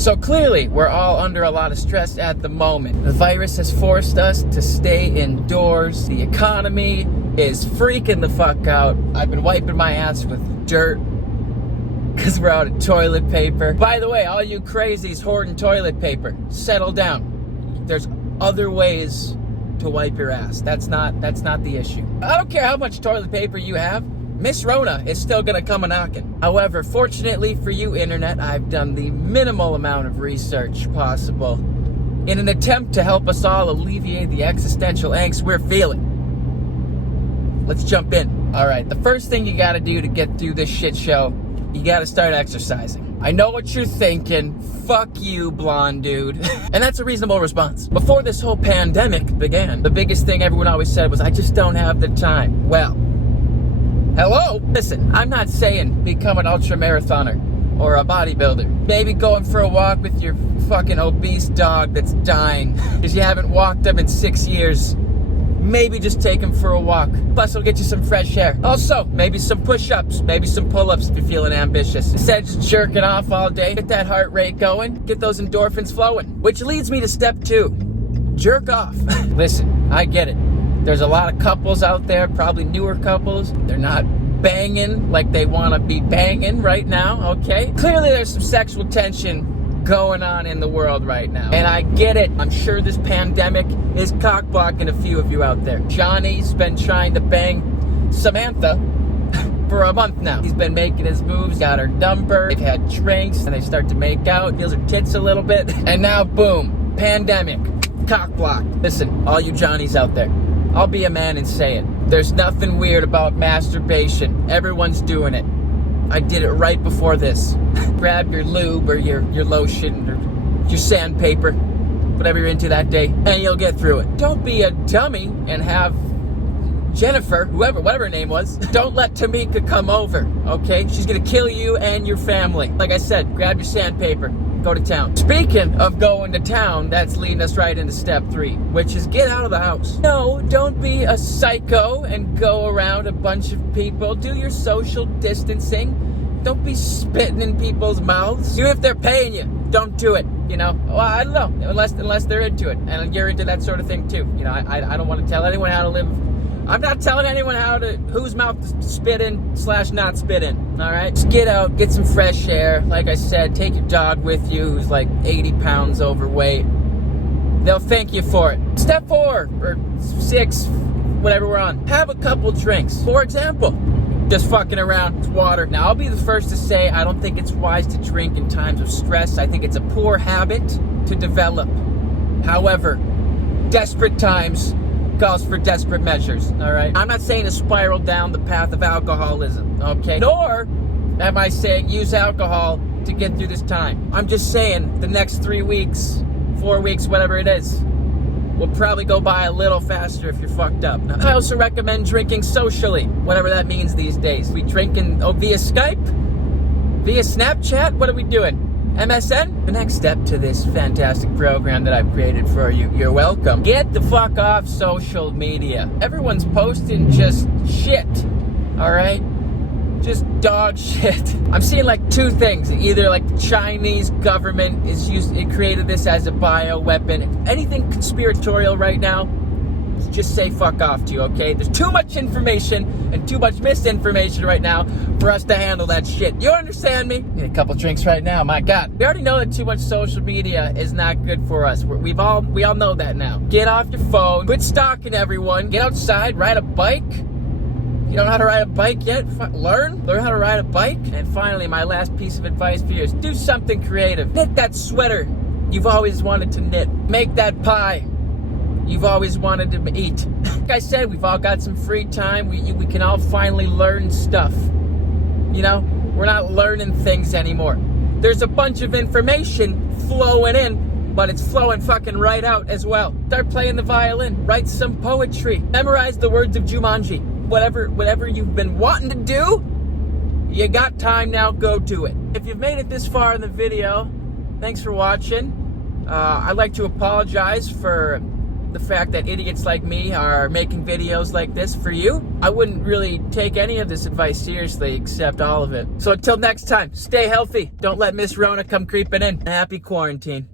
So clearly, we're all under a lot of stress at the moment. The virus has forced us to stay indoors. The economy is freaking the fuck out. I've been wiping my ass with dirt because we're out of toilet paper. By the way, all you crazies hoarding toilet paper, settle down. There's other ways to wipe your ass. That's not the issue. I don't care how much toilet paper you have. Miss Rona is still gonna come a-knocking. However, fortunately for you, Internet, I've done the minimal amount of research possible in an attempt to help us all alleviate the existential angst we're feeling. Let's jump in. All right, the first thing you gotta do to get through this shit show, you gotta start exercising. I know what you're thinking. Fuck you, blonde dude. And that's a reasonable response. Before this whole pandemic began, the biggest thing everyone always said was, I just don't have the time. Well, hello? Listen, I'm not saying become an ultra marathoner or a bodybuilder. Maybe going for a walk with your fucking obese dog that's dying because you haven't walked him in 6 years. Maybe just take him for a walk. Plus, it'll get you some fresh air. Also, maybe some push-ups, maybe some pull-ups if you're feeling ambitious. Instead of just jerking off all day, get that heart rate going, get those endorphins flowing. Which leads me to step 2, jerk off. Listen, I get it. There's a lot of couples out there, probably newer couples. They're not banging like they want to be banging right now, okay? Clearly there's some sexual tension going on in the world right now. And I get it. I'm sure this pandemic is cock-blocking a few of you out there. Johnny's been trying to bang Samantha for a month now. He's been making his moves, got her number, they've had drinks, and they start to make out, feels her tits a little bit, and now boom, pandemic, cock-blocked. Listen, all you Johnnies out there, I'll be a man and say it. There's nothing weird about masturbation. Everyone's doing it. I did it right before this. Grab your lube or your lotion or your sandpaper, whatever you're into that day, and you'll get through it. Don't be a dummy and have Jennifer, whatever her name was, don't let Tamika come over, okay? She's gonna kill you and your family. Like I said, grab your sandpaper. Go to town. Speaking of going to town, that's leading us right into step 3, which is get out of the house. No, don't be a psycho and go around a bunch of people. Do your social distancing. Don't be spitting in people's mouths. Even if they're paying you, don't do it. You know, well, I don't know, unless they're into it, and you're into that sort of thing too. You know, I don't want to tell anyone how to live. I'm not telling anyone whose mouth to spit in / not spit in, all right? Just get out, get some fresh air. Like I said, take your dog with you who's like 80 pounds overweight. They'll thank you for it. Step 4 or 6, whatever we're on, have a couple drinks. For example, just fucking around with water. Now, I'll be the first to say I don't think it's wise to drink in times of stress. I think it's a poor habit to develop. However, desperate times calls for desperate measures, all right? I'm not saying to spiral down the path of alcoholism, okay? Nor am I saying use alcohol to get through this time. I'm just saying the next 3 weeks, 4 weeks, whatever it is, will probably go by a little faster if you're fucked up. Now, I also recommend drinking socially, whatever that means these days. We drinking via Skype? Via Snapchat? What are we doing? MSN? The next step to this fantastic program that I've created for you, you're welcome. Get the fuck off social media. Everyone's posting just shit, all right? Just dog shit. I'm seeing like 2 things. Either like the Chinese government it created this as a bioweapon. If anything conspiratorial right now, just say fuck off to you, okay? There's too much information and too much misinformation right now for us to handle that shit. You understand me? Need a couple drinks right now, my God. We already know that too much social media is not good for us. We all know that now. Get off your phone, quit stalking everyone, get outside, ride a bike. You don't know how to ride a bike yet? Learn how to ride a bike. And finally, my last piece of advice for you is do something creative. Knit that sweater you've always wanted to knit. Make that pie you've always wanted to eat. Like I said, we've all got some free time. We can all finally learn stuff. You know, we're not learning things anymore. There's a bunch of information flowing in, but it's flowing fucking right out as well. Start playing the violin, write some poetry, memorize the words of Jumanji. Whatever you've been wanting to do, you got time now, go do it. If you've made it this far in the video, thanks for watching. I'd like to apologize for the fact that idiots like me are making videos like this for you, I wouldn't really take any of this advice seriously, except all of it. So until next time, stay healthy. Don't let Miss Rona come creeping in. Happy quarantine.